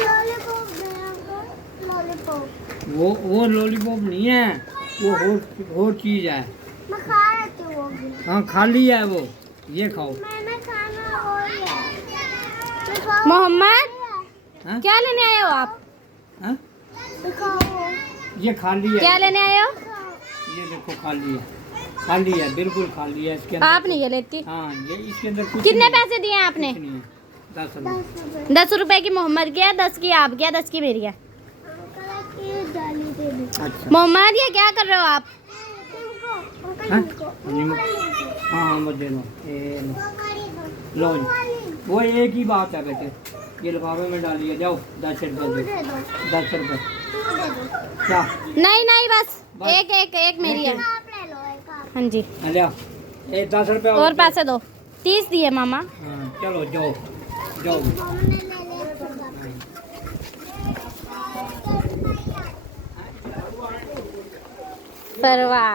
Lollipop दे uncle, lollipop. वो lollipop नहीं है, वो और चीज है। मैं खा रही हूँ वो भी। हाँ खाली है वो, ये खाओ। मैंने खाना और है। मोहम्मद हाँ? क्या लेने आए हो आप? हाँ? दिखाओ। ये खाली है। क्या लेने आए हो? ये देखो खाली है, खाली है, बिल्कुल खाली है। इसके अंदर आप नहीं ये लेती। हाँ ये इसके अंदर कुछ कितने नहीं है, पैसे दिए आपने? कुछ नहीं है। 10 रुपए। 10 रुपए। 10 रुपए की मोहम्मद की है, 10 की आप की है, 10 की मेरी है। अंकल की डाली दे दो। अच्छा मोहम्मद ये क्या कर रहे हो आप? तुमको अंकल हाँ? तुमको हाँ हाँ मत दे दो, ये लो। लो जी। वो एक ही बात है बेटे, ये लिफाफे में डालिए, जाओ 10 रुपए दो। दे दो। 10 रुपए तुम दे दो। क्या? नहीं नहीं बस बस। एक मेरी है। आप ले लो एक आप। हाँ जी। लिया, ये 10 रुपए और पैसे दो। 30 दिए मामा। हाँ चलो जाओ जाओ। हमने ले लिया। परवा